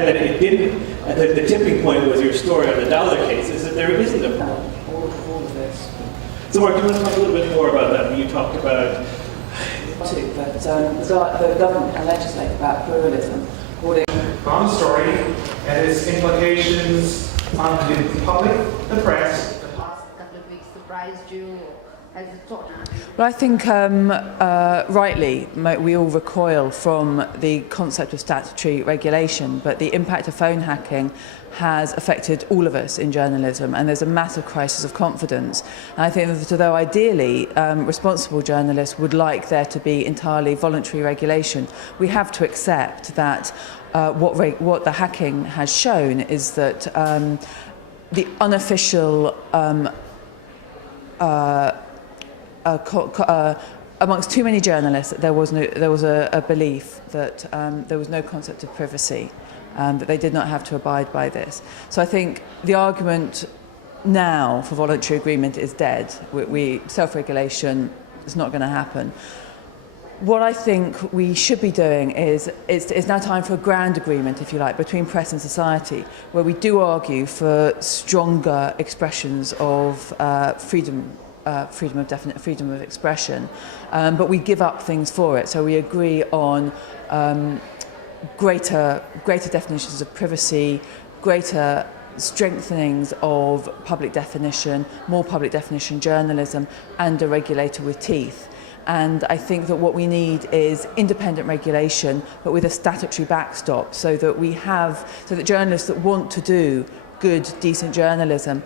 and that it didn't. And the tipping point was your story on the dollar case, is that there isn't a problem. All of this. So Mark, do you want to talk a little bit more about that? You talked about... But the government can legislate about pluralism. On the story and its implications on the public, the press. The past couple of weeks surprised you? Has it taught you? Well, I think rightly we all recoil from the concept of statutory regulation, but the impact of phone hacking has affected all of us in journalism, and there's a massive crisis of confidence. And I think that although ideally responsible journalists would like there to be entirely voluntary regulation, we have to accept that what the hacking has shown is that the unofficial amongst too many journalists, there was a belief that there was no concept of privacy, that they did not have to abide by this. So I think the argument now for voluntary agreement is dead. Self-regulation is not going to happen. What I think we should be doing is it's now time for a grand agreement, if you like, between press and society, where we do argue for stronger expressions of freedom of expression, but we give up things for it. So we agree on greater definitions of privacy, greater strengthenings of public definition, more public definition journalism, and a regulator with teeth. And I think that what we need is independent regulation, but with a statutory backstop, so that journalists that want to do good, decent journalism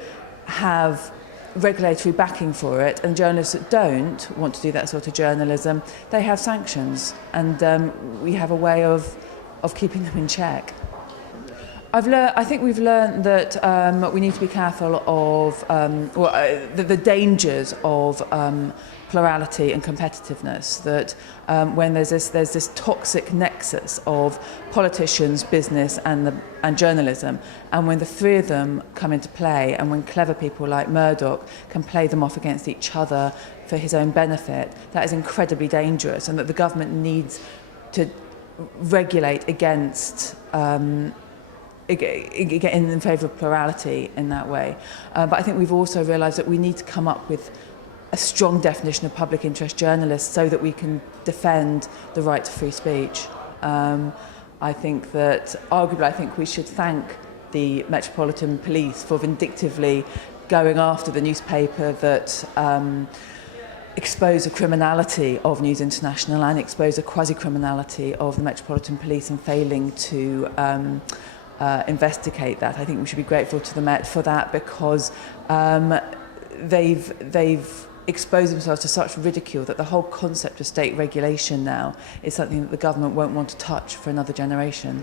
have regulatory backing for it, and journalists that don't want to do that sort of journalism, they have sanctions, and we have a way of keeping them in check. I think we've learned that we need to be careful of the dangers of plurality and competitiveness, that when there's this toxic nexus of politicians, business and journalism, and when the three of them come into play, and when clever people like Murdoch can play them off against each other for his own benefit, that is incredibly dangerous, and that the government needs to regulate against in favour of plurality in that way. But I think we've also realised that we need to come up with a strong definition of public interest journalists so that we can defend the right to free speech. I think that, arguably, we should thank the Metropolitan Police for vindictively going after the newspaper that exposed the criminality of News International and exposed the quasi-criminality of the Metropolitan Police and failing to investigate that. I think we should be grateful to the Met for that, because they've exposed themselves to such ridicule that the whole concept of state regulation now is something that the government won't want to touch for another generation.